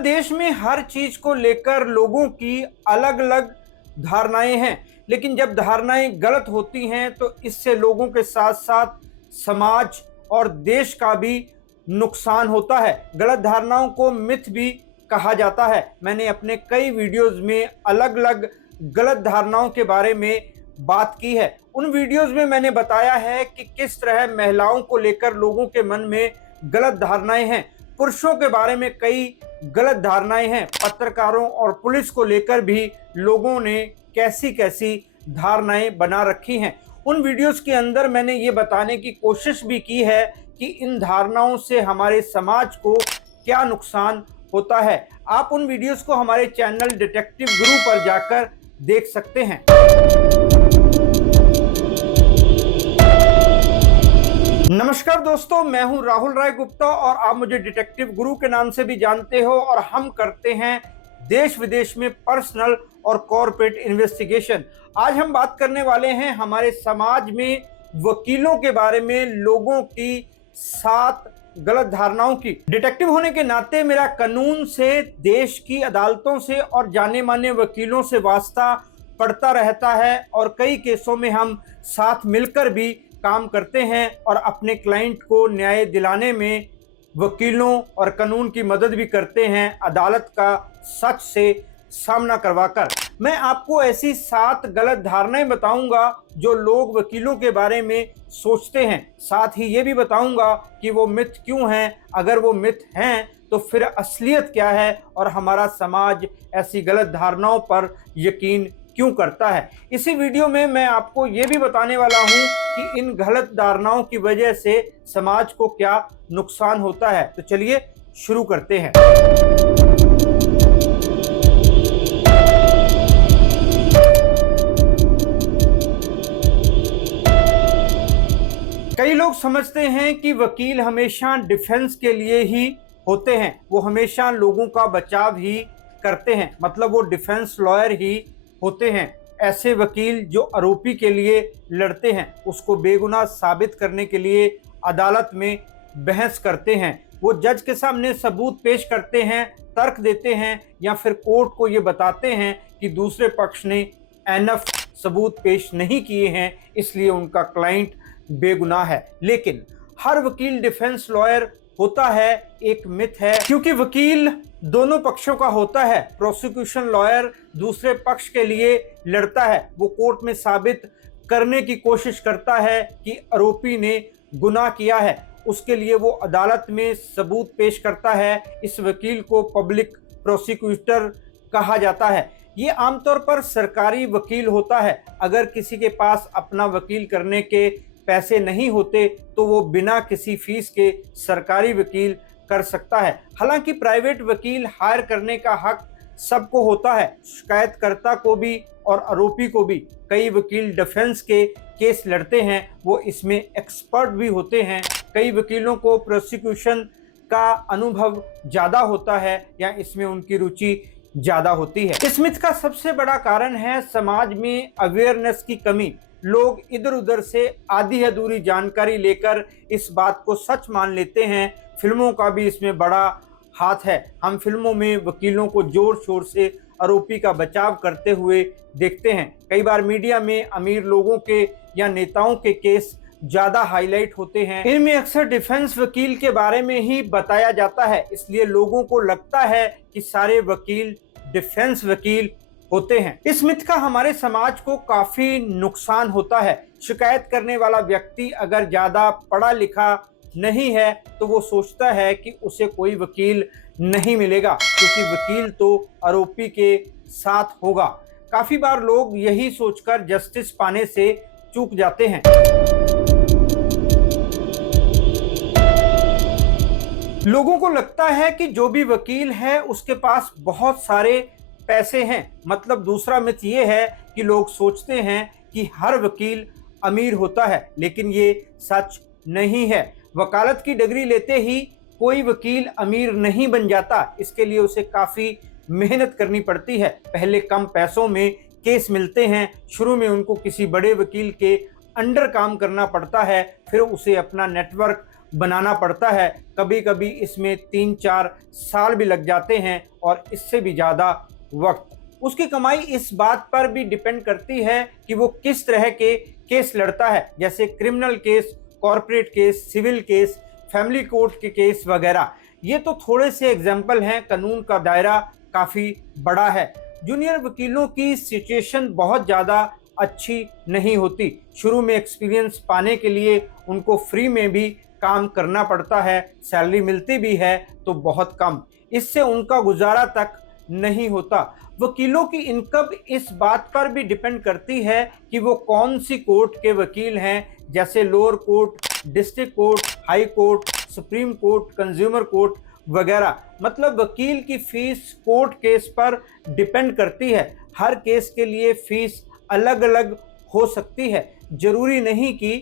देश में हर चीज को लेकर लोगों की अलग अलग धारणाएं हैं, लेकिन जब धारणाएं गलत होती हैं तो इससे लोगों के साथ साथ समाज और देश का भी नुकसान होता है। गलत धारणाओं को मिथ भी कहा जाता है। मैंने अपने कई वीडियोस में अलग अलग गलत धारणाओं के बारे में बात की है। उन वीडियोस में मैंने बताया है कि किस तरह महिलाओं को लेकर लोगों के मन में गलत धारणाएं हैं, पुरुषों के बारे में कई गलत धारणाएं हैं, पत्रकारों और पुलिस को लेकर भी लोगों ने कैसी कैसी धारणाएं बना रखी हैं। उन वीडियोस के अंदर मैंने ये बताने की कोशिश भी की है कि इन धारणाओं से हमारे समाज को क्या नुकसान होता है। आप उन वीडियोस को हमारे चैनल डिटेक्टिव गुरु पर जाकर देख सकते हैं। नमस्कार दोस्तों, मैं हूं राहुल राय गुप्ता और आप मुझे डिटेक्टिव गुरु के नाम से भी जानते हो और हम करते हैं देश विदेश में पर्सनल और कॉर्पोरेट इन्वेस्टिगेशन। आज हम बात करने वाले हैं हमारे समाज में वकीलों के बारे में, लोगों की 7 गलत धारणाओं की। डिटेक्टिव होने के नाते मेरा कानून से, देश की अदालतों से और जाने माने वकीलों से वास्ता पड़ता रहता है और कई केसों में हम साथ मिलकर भी काम करते हैं और अपने क्लाइंट को न्याय दिलाने में वकीलों और कानून की मदद भी करते हैं, अदालत का सच से सामना करवाकर। मैं आपको ऐसी 7 गलत धारणाएं बताऊंगा जो लोग वकीलों के बारे में सोचते हैं। साथ ही ये भी बताऊंगा कि वो मिथ क्यों हैं, अगर वो मिथ हैं तो फिर असलियत क्या है और हमारा समाज ऐसी गलत धारणाओं पर यकीन क्यों करता है। इसी वीडियो में मैं आपको ये भी बताने वाला हूं कि इन गलत धारणाओं की वजह से समाज को क्या नुकसान होता है। तो चलिए शुरू करते हैं। कई लोग समझते हैं कि वकील हमेशा डिफेंस के लिए ही होते हैं, वो हमेशा लोगों का बचाव ही करते हैं, मतलब वो डिफेंस लॉयर ही होते हैं। ऐसे वकील जो आरोपी के लिए लड़ते हैं, उसको बेगुनाह साबित करने के लिए अदालत में बहस करते हैं, वो जज के सामने सबूत पेश करते हैं, तर्क देते हैं या फिर कोर्ट को ये बताते हैं कि दूसरे पक्ष ने एनफ सबूत पेश नहीं किए हैं, इसलिए उनका क्लाइंट बेगुनाह है। लेकिन हर वकील डिफेंस लॉयर होता है एक मिथ है, क्योंकि वकील दोनों पक्षों का होता है। प्रोसिक्यूशन लॉयर दूसरे पक्ष के लिए लड़ता है, वो कोर्ट में साबित करने की कोशिश करता है कि आरोपी ने गुनाह किया है, उसके लिए वो अदालत में सबूत पेश करता है। इस वकील को पब्लिक प्रोसिक्यूटर कहा जाता है। ये आमतौर पर सरकारी वकील होता है। अगर किसी के पास अपना वकील करने के पैसे नहीं होते तो वो बिना किसी फीस के सरकारी वकील कर सकता है। हालांकि प्राइवेट वकील हायर करने का हक सबको होता है, शिकायतकर्ता को भी और आरोपी को भी। कई वकील डिफेंस के केस लड़ते हैं, वो इसमें एक्सपर्ट भी होते हैं। कई वकीलों को प्रोसिक्यूशन का अनुभव ज़्यादा होता है या इसमें उनकी रुचि ज़्यादा होती है। इस मिथ का सबसे बड़ा कारण है समाज में अवेयरनेस की कमी। लोग इधर उधर से आधी अधूरी जानकारी लेकर इस बात को सच मान लेते हैं। फिल्मों का भी इसमें बड़ा हाथ है। हम फिल्मों में वकीलों को जोर शोर से आरोपी का बचाव करते हुए देखते हैं। कई बार मीडिया में अमीर लोगों के या नेताओं के केस ज़्यादा हाईलाइट होते हैं। इनमें अक्सर डिफेंस वकील के बारे में ही बताया जाता है, इसलिए लोगों को लगता है कि सारे वकील डिफेंस वकील होते हैं। इस मिथ का हमारे समाज को काफी नुकसान होता है। शिकायत करने वाला व्यक्ति अगर ज्यादा पढ़ा लिखा नहीं है तो वो सोचता है कि उसे कोई वकील नहीं मिलेगा, क्योंकि वकील तो आरोपी के साथ होगा। काफी बार लोग यही सोचकर जस्टिस पाने से चूक जाते हैं। लोगों को लगता है कि जो भी वकील है उसके पास बहुत सारे पैसे हैं। मतलब दूसरा मिथ ये है कि लोग सोचते हैं कि हर वकील अमीर होता है, लेकिन ये सच नहीं है। वकालत की डिग्री लेते ही कोई वकील अमीर नहीं बन जाता। इसके लिए उसे काफ़ी मेहनत करनी पड़ती है। पहले कम पैसों में केस मिलते हैं, शुरू में उनको किसी बड़े वकील के अंडर काम करना पड़ता है, फिर उसे अपना नेटवर्क बनाना पड़ता है। कभी कभी इसमें 3-4 साल भी लग जाते हैं और इससे भी ज़्यादा वक्त। उसकी कमाई इस बात पर भी डिपेंड करती है कि वो किस तरह के केस लड़ता है, जैसे criminal case, corporate case, civil case, family court के केस वगैरह। ये तो थोड़े से एग्जाम्पल हैं, कानून का दायरा काफ़ी बड़ा है। जूनियर वकीलों की सिचुएशन बहुत ज़्यादा अच्छी नहीं होती। शुरू में एक्सपीरियंस पाने के लिए उनको फ्री में भी काम करना पड़ता है, सैलरी मिलती भी है तो बहुत कम, इससे उनका गुजारा तक नहीं होता। वकीलों की इनकम इस बात पर भी डिपेंड करती है कि वो कौन सी कोर्ट के वकील हैं, जैसे lower court, district court, high court, supreme court, consumer court वगैरह। मतलब वकील की फीस कोर्ट केस पर डिपेंड करती है। हर केस के लिए फीस अलग अलग हो सकती है। जरूरी नहीं कि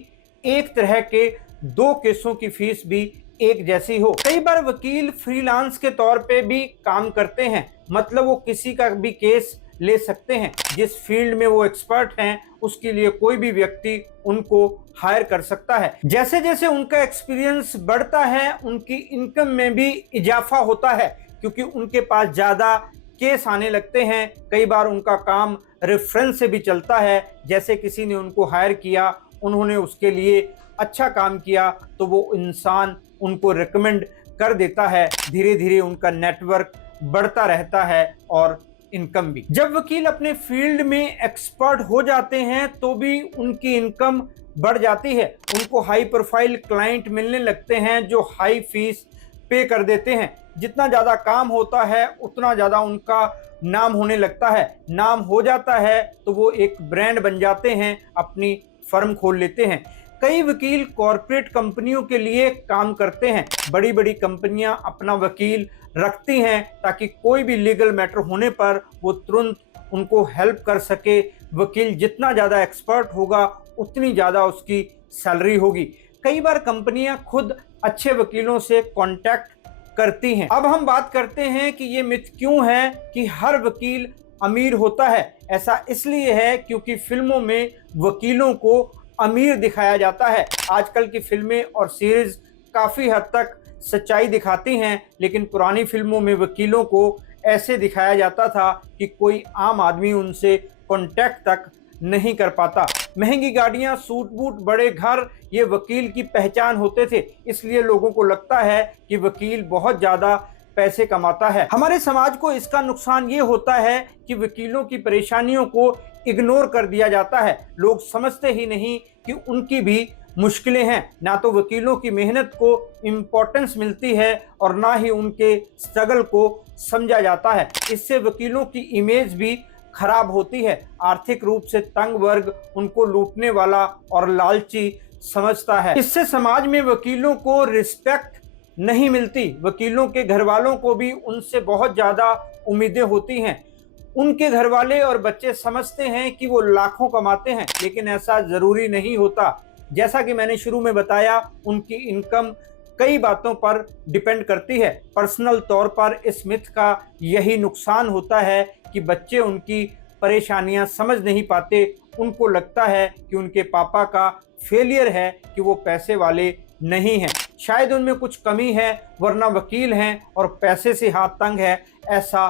एक तरह के 2 केसों की फीस भी एक जैसी हो। कई बार वकील फ्रीलांस के तौर पे भी काम करते हैं, मतलब वो किसी का भी केस ले सकते हैं। जिस फील्ड में वो एक्सपर्ट हैं उसके लिए कोई भी व्यक्ति उनको हायर कर सकता है। जैसे जैसे उनका एक्सपीरियंस बढ़ता है उनकी इनकम में भी इजाफा होता है, क्योंकि उनके पास ज़्यादा केस आने लगते हैं। कई बार उनका काम रेफरेंस से भी चलता है, जैसे किसी ने उनको हायर किया, उन्होंने उसके लिए अच्छा काम किया तो वो इंसान उनको रिकमेंड कर देता है। धीरे धीरे उनका नेटवर्क बढ़ता रहता है और इनकम भी। जब वकील अपने फील्ड में एक्सपर्ट हो जाते हैं तो भी उनकी इनकम बढ़ जाती है। उनको हाई प्रोफाइल क्लाइंट मिलने लगते हैं जो हाई फीस पे कर देते हैं। जितना ज़्यादा काम होता है उतना ज़्यादा उनका नाम होने लगता है। नाम हो जाता है तो वो एक ब्रांड बन जाते हैं, अपनी फर्म खोल लेते हैं। कई वकील कॉरपोरेट कंपनियों के लिए काम करते हैं। बड़ी बड़ी कंपनियां अपना वकील रखती हैं ताकि कोई भी लीगल मैटर होने पर वो तुरंत उनको हेल्प कर सके। वकील जितना ज़्यादा एक्सपर्ट होगा उतनी ज़्यादा उसकी सैलरी होगी। कई बार कंपनियां खुद अच्छे वकीलों से कांटेक्ट करती हैं। अब हम बात करते हैं कि ये मिथ क्यों है कि हर वकील अमीर होता है। ऐसा इसलिए है क्योंकि फिल्मों में वकीलों को अमीर दिखाया जाता है। आजकल की फिल्में और सीरीज काफ़ी हद तक सच्चाई दिखाती हैं, लेकिन पुरानी फिल्मों में वकीलों को ऐसे दिखाया जाता था कि कोई आम आदमी उनसे कांटेक्ट तक नहीं कर पाता। महंगी गाड़ियां, सूट बूट, बड़े घर, ये वकील की पहचान होते थे, इसलिए लोगों को लगता है कि वकील बहुत ज़्यादा पैसे कमाता है। हमारे समाज को इसका नुकसान ये होता है कि वकीलों की परेशानियों को इग्नोर कर दिया जाता है। लोग समझते ही नहीं कि उनकी भी मुश्किलें हैं। ना तो वकीलों की मेहनत को इम्पोर्टेंस मिलती है और ना ही उनके स्ट्रगल को समझा जाता है। इससे वकीलों की इमेज भी खराब होती है। आर्थिक रूप से तंग वर्ग उनको लूटने वाला और लालची समझता है। इससे समाज में वकीलों को रिस्पेक्ट नहीं मिलती। वकीलों के घर वालों को भी उनसे बहुत ज़्यादा उम्मीदें होती हैं। उनके घर वाले और बच्चे समझते हैं कि वो लाखों कमाते हैं, लेकिन ऐसा ज़रूरी नहीं होता। जैसा कि मैंने शुरू में बताया, उनकी इनकम कई बातों पर डिपेंड करती है। पर्सनल तौर पर इस मिथ का यही नुकसान होता है कि बच्चे उनकी परेशानियां समझ नहीं पाते। उनको लगता है कि उनके पापा का फेलियर है कि वो पैसे वाले नहीं हैं, शायद उनमें कुछ कमी है, वरना वकील हैं और पैसे से हाथ तंग है। ऐसा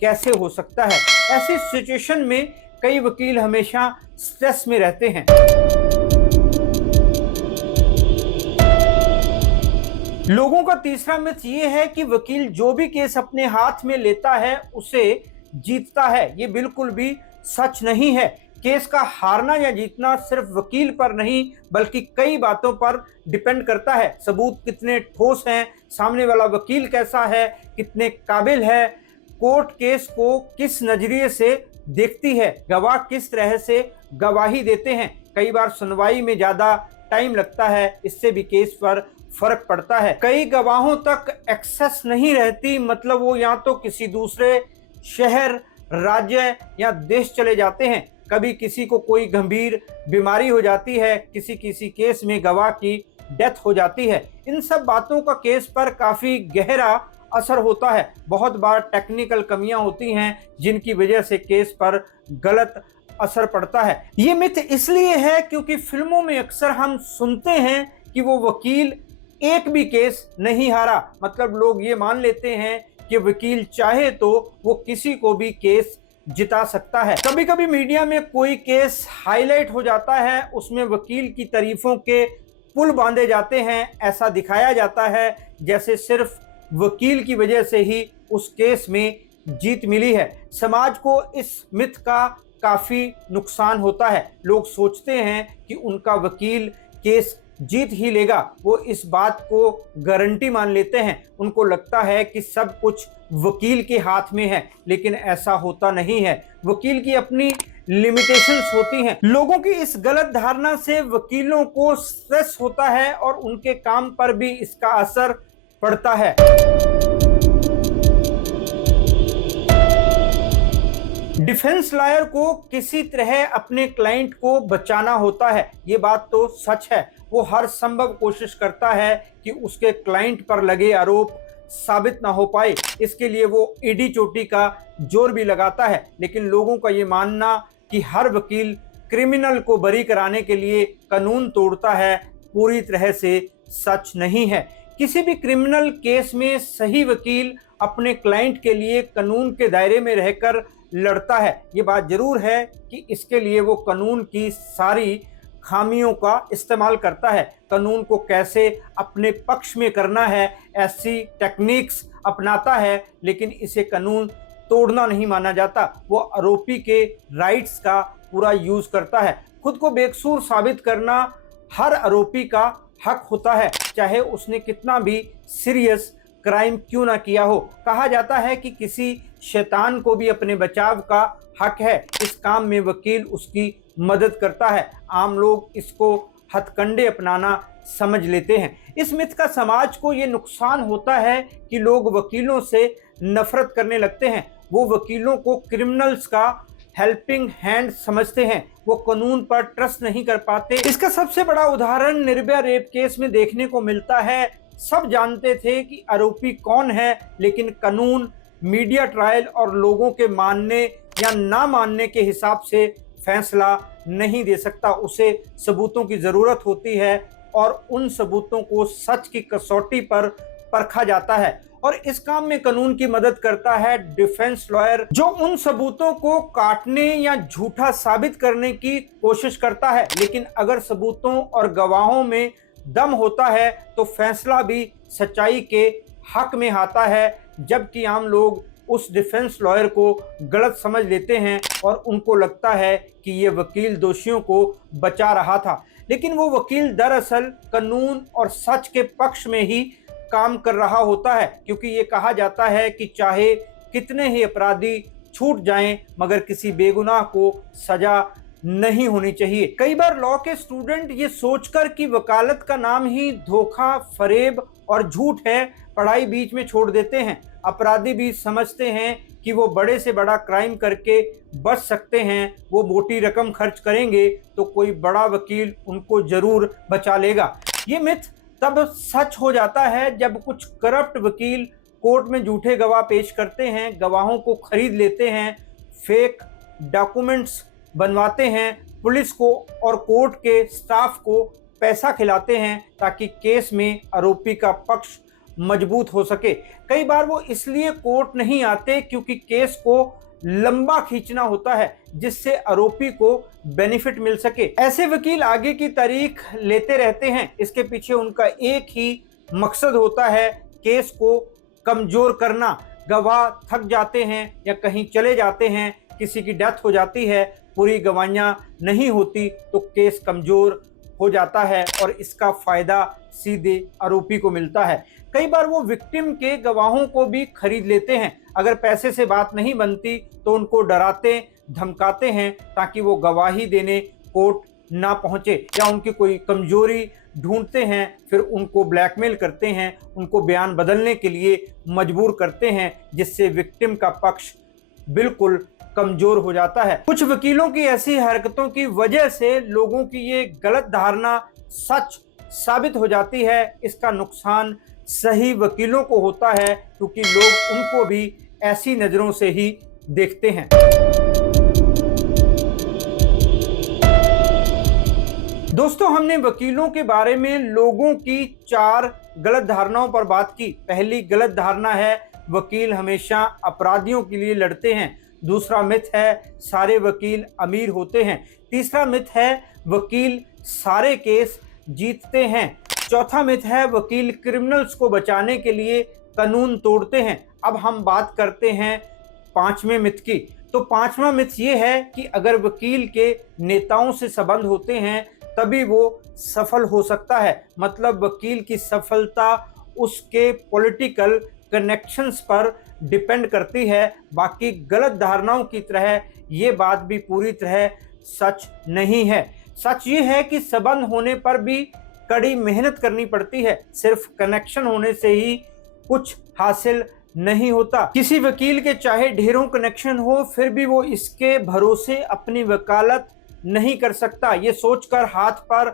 कैसे हो सकता है? ऐसी सिचुएशन में कई वकील हमेशा स्ट्रेस में रहते हैं। लोगों का तीसरा मिथ ये है कि वकील जो भी केस अपने हाथ में लेता है उसे जीतता है। ये बिल्कुल भी सच नहीं है। केस का हारना या जीतना सिर्फ वकील पर नहीं बल्कि कई बातों पर डिपेंड करता है। सबूत कितने ठोस हैं, सामने वाला वकील कैसा है, कितने काबिल है, कोर्ट केस को किस नजरिए से देखती है, गवाह किस तरह से गवाही देते हैं। कई बार सुनवाई में ज़्यादा टाइम लगता है, इससे भी केस पर फर्क पड़ता है। कई गवाहों तक एक्सेस नहीं रहती, मतलब वो या तो किसी दूसरे शहर, राज्य या देश चले जाते हैं। कभी किसी को कोई गंभीर बीमारी हो जाती है, किसी किसी केस में गवाह की डेथ हो जाती है। इन सब बातों का केस पर काफ़ी गहरा असर होता है। बहुत बार टेक्निकल कमियां होती हैं जिनकी वजह से केस पर गलत असर पड़ता है। ये मिथ इसलिए है क्योंकि फिल्मों में अक्सर हम सुनते हैं कि वो वकील एक भी केस नहीं हारा। मतलब लोग ये मान लेते हैं कि वकील चाहे तो वो किसी को भी केस जिता सकता है। कभी कभी मीडिया में कोई केस हाईलाइट हो जाता है, उसमें वकील की तारीफों के पुल बांधे जाते हैं। ऐसा दिखाया जाता है जैसे सिर्फ वकील की वजह से ही उस केस में जीत मिली है। समाज को इस मिथ का काफी नुकसान होता है। लोग सोचते हैं कि उनका वकील केस जीत ही लेगा, वो इस बात को गारंटी मान लेते हैं। उनको लगता है कि सब कुछ वकील के हाथ में है, लेकिन ऐसा होता नहीं है। वकील की अपनी लिमिटेशंस होती हैं। लोगों की इस गलत धारणा से वकीलों को स्ट्रेस होता है और उनके काम पर भी इसका असर पड़ता है। डिफेंस लॉयर को किसी तरह अपने क्लाइंट को बचाना होता है, ये बात तो सच है। वो हर संभव कोशिश करता है कि उसके क्लाइंट पर लगे आरोप साबित ना हो पाए। इसके लिए वो एडी चोटी का जोर भी लगाता है। लेकिन लोगों का ये मानना कि हर वकील क्रिमिनल को बरी कराने के लिए कानून तोड़ता है, पूरी तरह से सच नहीं है। किसी भी क्रिमिनल केस में सही वकील अपने क्लाइंट के लिए कानून के दायरे में रहकर लड़ता है। ये बात जरूर है कि इसके लिए वो कानून की सारी खामियों का इस्तेमाल करता है। कानून को कैसे अपने पक्ष में करना है, ऐसी टेक्निक्स अपनाता है, लेकिन इसे कानून तोड़ना नहीं माना जाता। वो आरोपी के राइट्स का पूरा यूज करता है। खुद को बेकसूर साबित करना हर आरोपी का हक होता है, चाहे उसने कितना भी सीरियस क्राइम क्यों ना किया हो। कहा जाता है कि किसी शैतान को भी अपने बचाव का हक है। इस काम में वकील उसकी मदद करता है। आम लोग इसको हथकंडे अपनाना समझ लेते हैं। इस मिथ का समाज को ये नुकसान होता है कि लोग वकीलों से नफरत करने लगते हैं। वो वकीलों को क्रिमिनल्स का हेल्पिंग हैंड समझते हैं। वो कानून पर ट्रस्ट नहीं कर पाते। इसका सबसे बड़ा उदाहरण निर्भया रेप केस में देखने को मिलता है। सब जानते थे कि आरोपी कौन है, लेकिन कानून मीडिया ट्रायल और लोगों के मानने या ना मानने के हिसाब से फैसला नहीं दे सकता। उसे सबूतों की जरूरत होती है और उन सबूतों को सच की कसौटी पर परखा जाता है। और इस काम में कानून की मदद करता है डिफेंस लॉयर, जो उन सबूतों को काटने या झूठा साबित करने की कोशिश करता है। लेकिन अगर सबूतों और गवाहों में दम होता है तो फैसला भी सच्चाई के हक में आता है। जबकि आम लोग उस डिफेंस लॉयर को गलत समझ लेते हैं और उनको लगता है कि ये वकील दोषियों को बचा रहा था, लेकिन वो वकील दरअसल कानून और सच के पक्ष में ही काम कर रहा होता है। क्योंकि ये कहा जाता है कि चाहे कितने ही अपराधी छूट जाएं, मगर किसी बेगुनाह को सजा नहीं होनी चाहिए। कई बार लॉ के स्टूडेंट ये सोचकर कि वकालत का नाम ही धोखा, फरेब और झूठ है, पढ़ाई बीच में छोड़ देते हैं। अपराधी भी समझते हैं कि वो बड़े से बड़ा क्राइम करके बच सकते हैं। वो मोटी रकम खर्च करेंगे तो कोई बड़ा वकील उनको जरूर बचा लेगा। ये मिथ तब सच हो जाता है जब कुछ करप्ट वकील कोर्ट में झूठे गवाह पेश करते हैं, गवाहों को खरीद लेते हैं, फेक डॉक्यूमेंट्स बनवाते हैं, पुलिस को और कोर्ट के स्टाफ को पैसा खिलाते हैं ताकि केस में आरोपी का पक्ष मजबूत हो सके। कई बार वो इसलिए कोर्ट नहीं आते क्योंकि केस को लंबा खींचना होता है, जिससे आरोपी को बेनिफिट मिल सके। ऐसे वकील आगे की तारीख लेते रहते हैं। इसके पीछे उनका एक ही मकसद होता है, केस को कमजोर करना। गवाह थक जाते हैं या कहीं चले जाते हैं, किसी की डेथ हो जाती है, पूरी गवाहियां नहीं होती तो केस कमजोर हो जाता है और इसका फायदा सीधे आरोपी को मिलता है। कई बार वो विक्टिम के गवाहों को भी खरीद लेते हैं। अगर पैसे से बात नहीं बनती तो उनको डराते धमकाते हैं ताकि वो गवाही देने कोर्ट ना पहुंचे, या उनकी कोई कमजोरी ढूंढते हैं, फिर उनको ब्लैकमेल करते हैं, उनको बयान बदलने के लिए मजबूर करते हैं, जिससे विक्टिम का पक्ष बिल्कुल कमजोर हो जाता है। कुछ वकीलों की ऐसी हरकतों की वजह से लोगों की ये गलत धारणा सच साबित हो जाती है। इसका नुकसान सही वकीलों को होता है क्योंकि लोग उनको भी ऐसी नज़रों से ही देखते हैं। दोस्तों, हमने वकीलों के बारे में लोगों की 4 गलत धारणाओं पर बात की। पहली गलत धारणा है वकील हमेशा अपराधियों के लिए लड़ते हैं। दूसरा मिथ है सारे वकील अमीर होते हैं। तीसरा मिथ है वकील सारे केस जीतते हैं। चौथा मिथ है वकील क्रिमिनल्स को बचाने के लिए कानून तोड़ते हैं। अब हम बात करते हैं 5वें मिथ की। तो 5वां मिथ ये है कि अगर वकील के नेताओं से संबंध होते हैं तभी वो सफल हो सकता है। मतलब वकील की सफलता उसके पॉलिटिकल कनेक्शंस पर डिपेंड करती है। बाकी गलत धारणाओं की तरह ये बात भी पूरी तरह सच नहीं है। सच ये है कि संबंध होने पर भी कड़ी मेहनत करनी पड़ती है। सिर्फ कनेक्शन होने से ही कुछ हासिल नहीं होता। किसी वकील के चाहे ढेरों कनेक्शन हो फिर भी वो इसके भरोसे अपनी वकालत नहीं कर सकता। ये सोचकर हाथ पर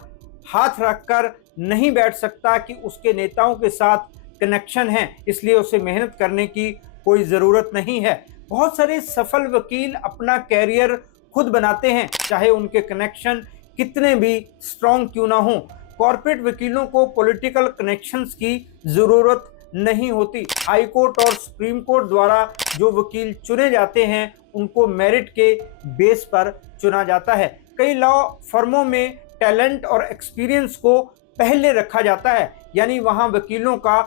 हाथ रखकर नहीं बैठ सकता कि उसके नेताओं के साथ कनेक्शन है, इसलिए उसे मेहनत करने की कोई ज़रूरत नहीं है। बहुत सारे सफल वकील अपना कैरियर खुद बनाते हैं, चाहे उनके कनेक्शन कितने भी स्ट्रॉन्ग क्यों ना हो। कॉर्पोरेट वकीलों को पॉलिटिकल कनेक्शंस की ज़रूरत नहीं होती। हाई कोर्ट और सुप्रीम कोर्ट द्वारा जो वकील चुने जाते हैं उनको मेरिट के बेस पर चुना जाता है। कई लॉ फर्मों में टैलेंट और एक्सपीरियंस को पहले रखा जाता है, यानी वहां वकीलों का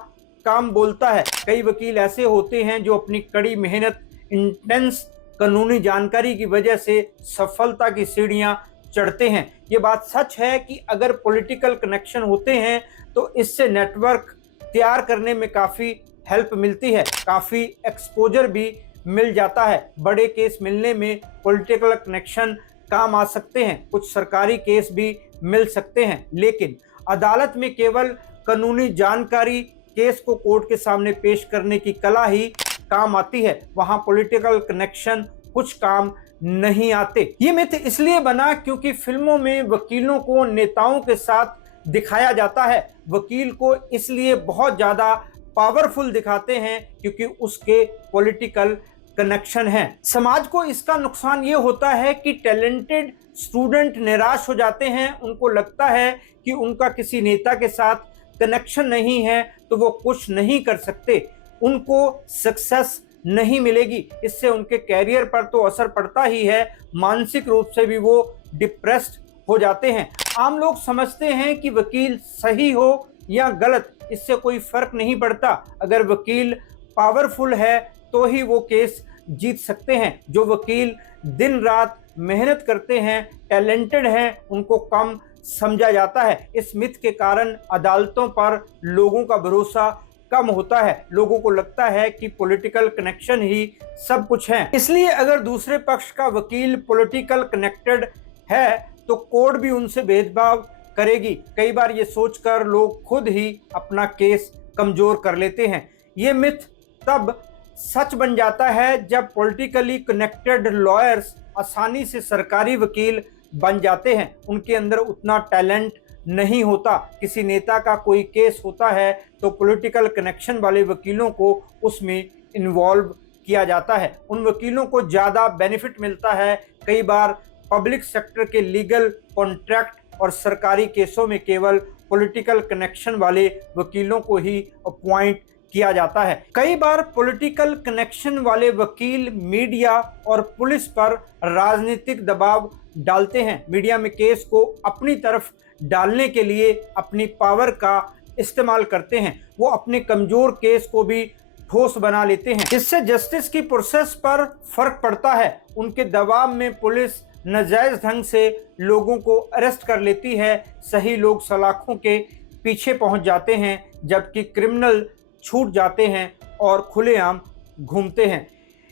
काम बोलता है। कई वकील ऐसे होते हैं जो अपनी कड़ी मेहनत, इंटेंस कानूनी जानकारी की वजह से सफलता की सीढ़ियां चढ़ते हैं। ये बात सच है कि अगर पॉलिटिकल कनेक्शन होते हैं तो इससे नेटवर्क तैयार करने में काफ़ी हेल्प मिलती है, काफ़ी एक्सपोजर भी मिल जाता है। बड़े केस मिलने में पॉलिटिकल कनेक्शन काम आ सकते हैं, कुछ सरकारी केस भी मिल सकते हैं। लेकिन अदालत में केवल कानूनी जानकारी, केस को कोर्ट के सामने पेश करने की कला ही काम आती है, वहां पॉलिटिकल कनेक्शन कुछ काम नहीं आते। ये मिथ इसलिए बना क्योंकि फिल्मों में वकीलों को नेताओं के साथ दिखाया जाता है। वकील को इसलिए बहुत ज़्यादा पावरफुल दिखाते हैं क्योंकि उसके पॉलिटिकल कनेक्शन है। समाज को इसका नुकसान ये होता है कि टैलेंटेड स्टूडेंट निराश हो जाते हैं। उनको लगता है कि उनका किसी नेता के साथ कनेक्शन नहीं है तो वो कुछ नहीं कर सकते, उनको सक्सेस नहीं मिलेगी। इससे उनके कैरियर पर तो असर पड़ता ही है, मानसिक रूप से भी वो डिप्रेस्ड हो जाते हैं। आम लोग समझते हैं कि वकील सही हो या गलत इससे कोई फर्क नहीं पड़ता। अगर वकील पावरफुल है तो ही वो केस जीत सकते हैं। जो वकील दिन रात मेहनत करते हैं, टैलेंटेड हैं, उनको कम समझा जाता है। इस मिथ के कारण अदालतों पर लोगों का भरोसा कम होता है। लोगों को लगता है कि पॉलिटिकल कनेक्शन ही सब कुछ है। इसलिए अगर दूसरे पक्ष का वकील पॉलिटिकल कनेक्टेड है तो कोर्ट भी उनसे भेदभाव करेगी। कई बार ये सोचकर लोग खुद ही अपना केस कमजोर कर लेते हैं। ये मिथ तब सच बन जाता है जब पॉलिटिकली कनेक्टेड लॉयर्स आसानी से सरकारी वकील बन जाते हैं। उनके अंदर उतना टैलेंट नहीं होता। किसी नेता का कोई केस होता है तो पॉलिटिकल कनेक्शन वाले वकीलों को उसमें इन्वॉल्व किया जाता है। उन वकीलों को ज़्यादा बेनिफिट मिलता है। कई बार पब्लिक सेक्टर के लीगल कॉन्ट्रैक्ट और सरकारी केसों में केवल पॉलिटिकल कनेक्शन वाले वकीलों को ही अपॉइंट किया जाता है। कई बार पॉलिटिकल कनेक्शन वाले वकील मीडिया और पुलिस पर राजनीतिक दबाव डालते हैं। मीडिया में केस को अपनी तरफ डालने के लिए अपनी पावर का इस्तेमाल करते हैं। वो अपने कमजोर केस को भी ठोस बना लेते हैं। इससे जस्टिस की प्रोसेस पर फर्क पड़ता है। उनके दबाव में पुलिस नाजायज ढंग से लोगों को अरेस्ट कर लेती है। सही लोग सलाखों के पीछे पहुंच जाते हैं जबकि क्रिमिनल छूट जाते हैं और खुलेआम घूमते हैं।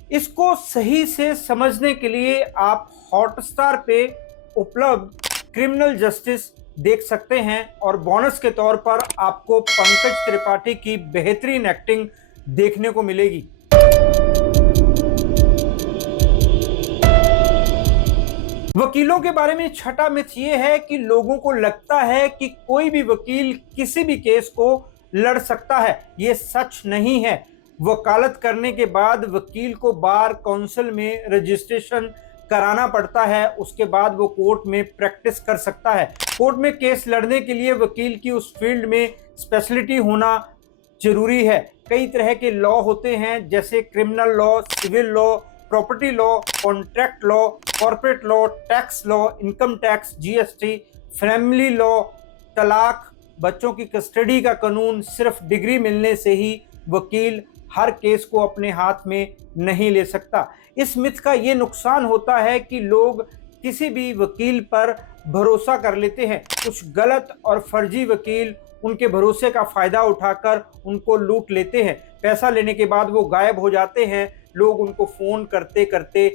इसको सही से समझने के लिए आप हॉटस्टार पे उपलब्ध क्रिमिनल जस्टिस देख सकते हैं और बोनस के तौर पर आपको पंकज त्रिपाठी की बेहतरीन एक्टिंग देखने को मिलेगी। वकीलों के बारे में छठा मिथ ये है कि लोगों को लगता है कि कोई भी वकील किसी भी केस को लड़ सकता है। ये सच नहीं है। वकालत करने के बाद वकील को बार काउंसिल में रजिस्ट्रेशन कराना पड़ता है, उसके बाद वो कोर्ट में प्रैक्टिस कर सकता है। कोर्ट में केस लड़ने के लिए वकील की उस फील्ड में स्पेशलिटी होना जरूरी है। कई तरह के लॉ होते हैं, जैसे criminal law, civil law, property law, contract law, corporate law, tax law, income tax, GST, family law, तलाक, बच्चों की कस्टडी का कानून। सिर्फ डिग्री मिलने से ही वकील हर केस को अपने हाथ में नहीं ले सकता। इस मिथ का ये नुकसान होता है कि लोग किसी भी वकील पर भरोसा कर लेते हैं। कुछ गलत और फर्जी वकील उनके भरोसे का फायदा उठाकर उनको लूट लेते हैं। पैसा लेने के बाद वो गायब हो जाते हैं। लोग उनको फोन करते करते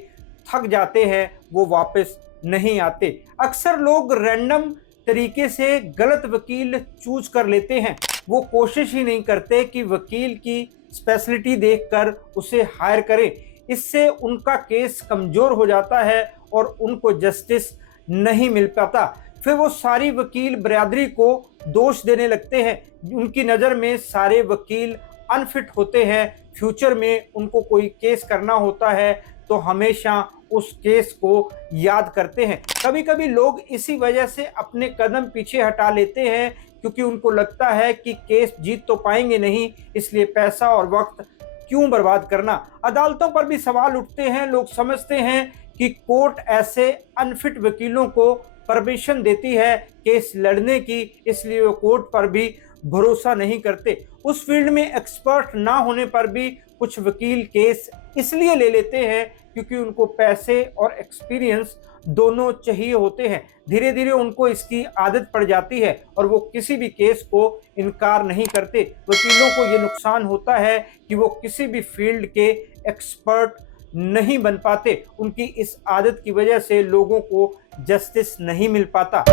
थक जाते हैं, वो वापस नहीं आते। अक्सर लोग रैंडम तरीके से गलत वकील चूज कर लेते हैं। वो कोशिश ही नहीं करते कि वकील की स्पेशलिटी देखकर उसे हायर करें। इससे उनका केस कमजोर हो जाता है और उनको जस्टिस नहीं मिल पाता। फिर वो सारी वकील बरादरी को दोष देने लगते हैं। उनकी नज़र में सारे वकील अनफिट होते हैं। फ्यूचर में उनको कोई केस करना होता है तो हमेशा उस केस को याद करते हैं। कभी कभी लोग इसी वजह से अपने कदम पीछे हटा लेते हैं, क्योंकि उनको लगता है कि केस जीत तो पाएंगे नहीं, इसलिए पैसा और वक्त क्यों बर्बाद करना। अदालतों पर भी सवाल उठते हैं। लोग समझते हैं कि कोर्ट ऐसे अनफिट वकीलों को परमिशन देती है केस लड़ने की, इसलिए वो कोर्ट पर भी भरोसा नहीं करते। उस फील्ड में एक्सपर्ट ना होने पर भी कुछ वकील केस इसलिए ले लेते हैं क्योंकि उनको पैसे और एक्सपीरियंस दोनों चाहिए होते हैं। धीरे धीरे उनको इसकी आदत पड़ जाती है और वो किसी भी केस को इनकार नहीं करते। वकीलों को ये नुकसान होता है कि वो किसी भी फील्ड के एक्सपर्ट नहीं बन पाते। उनकी इस आदत की वजह से लोगों को जस्टिस नहीं मिल पाता।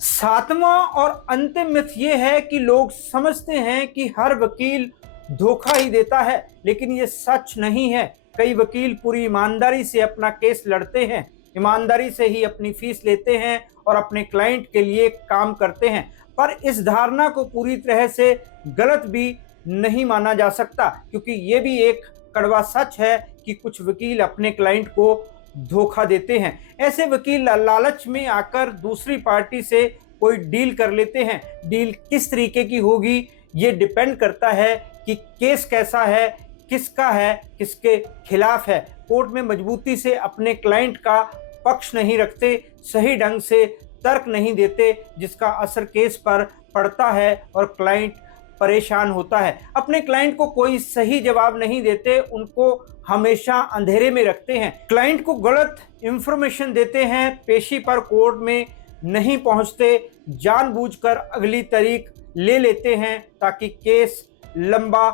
सातवां और अंतिम मिथ ये है कि लोग समझते हैं कि हर वकील धोखा ही देता है, लेकिन ये सच नहीं है। कई वकील पूरी ईमानदारी से अपना केस लड़ते हैं, ईमानदारी से ही अपनी फीस लेते हैं और अपने क्लाइंट के लिए काम करते हैं। पर इस धारणा को पूरी तरह से गलत भी नहीं माना जा सकता, क्योंकि ये भी एक कड़वा सच है कि कुछ वकील अपने क्लाइंट को धोखा देते हैं। ऐसे वकील लालच में आकर दूसरी पार्टी से कोई डील कर लेते हैं। डील किस तरीके की होगी ये डिपेंड करता है कि केस कैसा है, किसका है, किसके खिलाफ है। कोर्ट में मजबूती से अपने क्लाइंट का पक्ष नहीं रखते, सही ढंग से तर्क नहीं देते, जिसका असर केस पर पड़ता है और क्लाइंट परेशान होता है। अपने क्लाइंट को कोई सही जवाब नहीं देते, उनको हमेशा अंधेरे में रखते हैं, क्लाइंट को गलत इंफॉर्मेशन देते हैं, पेशी पर कोर्ट में नहीं पहुंचते, जानबूझकर अगली तारीख ले लेते हैं ताकि केस लंबा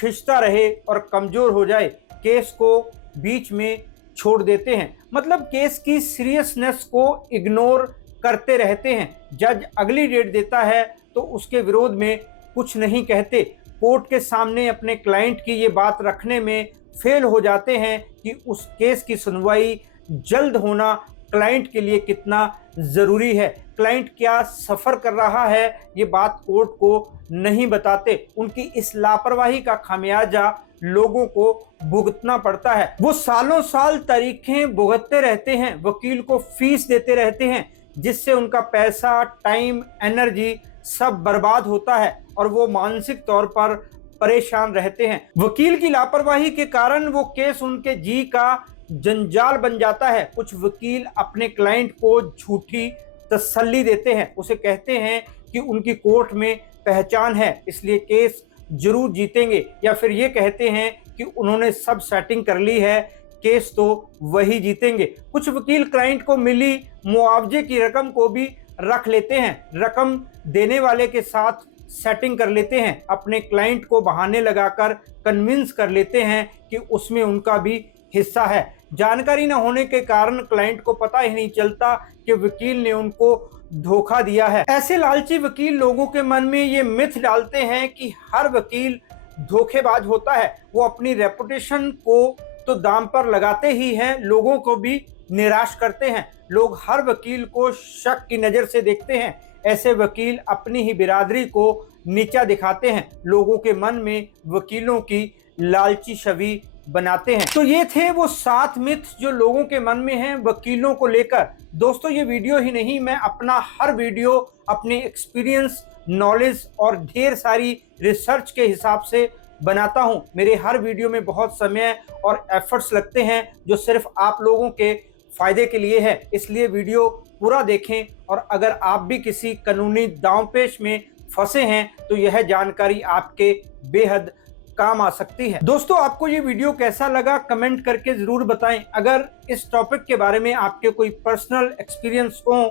खिंचता रहे और कमजोर हो जाए। केस को बीच में छोड़ देते हैं, मतलब केस की सीरियसनेस को इग्नोर करते रहते हैं। जज अगली डेट देता है तो उसके विरोध में कुछ नहीं कहते। कोर्ट के सामने अपने क्लाइंट की ये बात रखने में फेल हो जाते हैं कि उस केस की सुनवाई जल्द होना क्लाइंट के लिए कितना ज़रूरी है। क्लाइंट क्या सफ़र कर रहा है ये बात कोर्ट को नहीं बताते। उनकी इस लापरवाही का खामियाजा लोगों को भुगतना पड़ता है। वो सालों साल तारीखें भुगतते रहते हैं, वकील को फीस देते रहते हैं, जिससे उनका पैसा, टाइम, एनर्जी सब बर्बाद होता है और वो मानसिक तौर पर परेशान रहते हैं। वकील की लापरवाही के कारण वो केस उनके जी का जंजाल बन जाता है। कुछ वकील अपने क्लाइंट को झूठी तसल्ली देते हैं, उसे कहते हैं कि उनकी कोर्ट में पहचान है इसलिए केस जरूर जीतेंगे, या फिर ये कहते हैं कि उन्होंने सब सेटिंग कर ली है, केस तो वही जीतेंगे। कुछ वकील क्लाइंट को मिली मुआवजे की रकम को भी रख लेते हैं, रकम देने वाले के साथ सेटिंग कर लेते हैं, अपने क्लाइंट को बहाने लगाकर कन्विंस कर लेते हैं कि उसमें उनका भी हिस्सा है। जानकारी न होने के कारण क्लाइंट को पता ही नहीं चलता कि वकील ने उनको धोखा दिया है। ऐसे लालची वकील लोगों के मन में ये मिथ डालते हैं कि हर वकील धोखेबाज होता है। वो अपनी रेपुटेशन को तो दांव पर लगाते ही हैं, लोगों को भी निराश करते हैं। लोग हर वकील को शक की नज़र से देखते हैं। ऐसे वकील अपनी ही बिरादरी को नीचा दिखाते हैं। लोगों के मन में वकीलों की लालची छवि बनाते हैं। तो ये थे वो 7 मिथ जो लोगों के मन में हैं वकीलों को लेकर। दोस्तों ये वीडियो ही नहीं, मैं अपना हर वीडियो अपने एक्सपीरियंस, नॉलेज और ढेर सारी रिसर्च के हिसाब से बनाता हूं। मेरे हर वीडियो में बहुत समय और एफर्ट्स लगते हैं जो सिर्फ आप लोगों के फायदे के लिए है, इसलिए वीडियो पूरा देखें। और अगर आप भी किसी कानूनी दांवपेच में फंसे हैं तो यह जानकारी आपके बेहद काम आ सकती है। दोस्तों आपको ये वीडियो कैसा लगा कमेंट करके जरूर बताएं। अगर इस टॉपिक के बारे में आपके कोई पर्सनल एक्सपीरियंस हो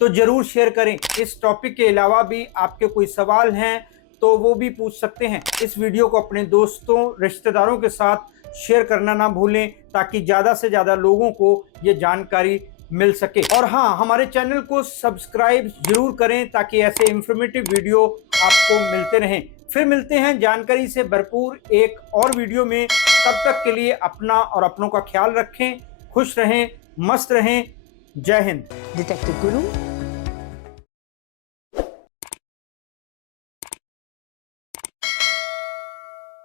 तो जरूर शेयर करें। इस टॉपिक के अलावा भी आपके कोई सवाल हैं तो वो भी पूछ सकते हैं। इस वीडियो को अपने दोस्तों, रिश्तेदारों के साथ शेयर करना ना भूलें ताकि ज़्यादा से ज़्यादा लोगों को ये जानकारी मिल सके। और हाँ, हमारे चैनल को सब्सक्राइब जरूर करें ताकि ऐसे इंफॉर्मेटिव वीडियो आपको मिलते रहें। फिर मिलते हैं जानकारी से भरपूर एक और वीडियो में। तब तक के लिए अपना और अपनों का ख्याल रखें, खुश रहें, मस्त रहें। जय हिंद। डिटेक्टिव गुरु